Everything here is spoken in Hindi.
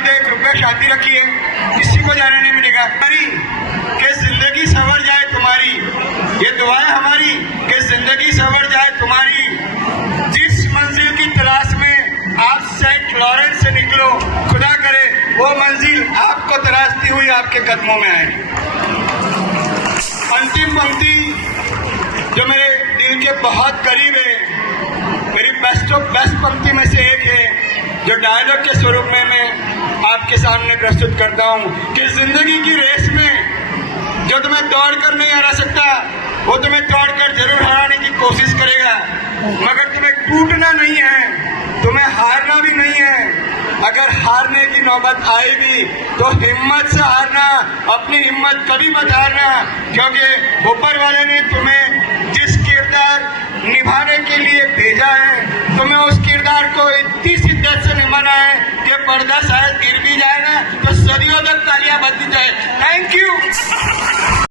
मत है, कृपया शांति रखिए, किसी को जाने नहीं मिलेगा। हमारी कि जिंदगी संवर जाए तुम्हारी, ये दुआ है हमारी कि जिंदगी संवर जाए तुम्हारी। जिस मंजिल की तलाश में आप सेंट लॉरेंस से निकलो, खुदा करे वो मंजिल आपको तराशती हुई आपके कदमों में आए। अंतिम पंक्ति जो मेरे दिल के बहुत करीब है, मेरी बेस्ट ऑफ बेस्ट पंक्ति में से एक है, जो डायलॉग के स्वरूप में मैं आपके सामने प्रस्तुत करता हूं कि जिंदगी की रेस में जो तुम्हें दौड़ कर नहीं हरा सकता, वो तुम्हें दौड़ कर जरूर हराने की कोशिश करेगा, मगर तुम्हें टूटना नहीं है, तुम्हें हारना भी नहीं है। अगर हारने की नौबत आए भी तो हिम्मत से हारना, अपनी हिम्मत कभी मत हारना, क्योंकि ऊपर वाले ने तुम्हें जिस किरदार निभाने के लिए भेजा है, तुम्हें उस किरदार को इतनी शिद्दत से निभाना है कि पर्दा शायद गिर भी जाएगा तो सदियों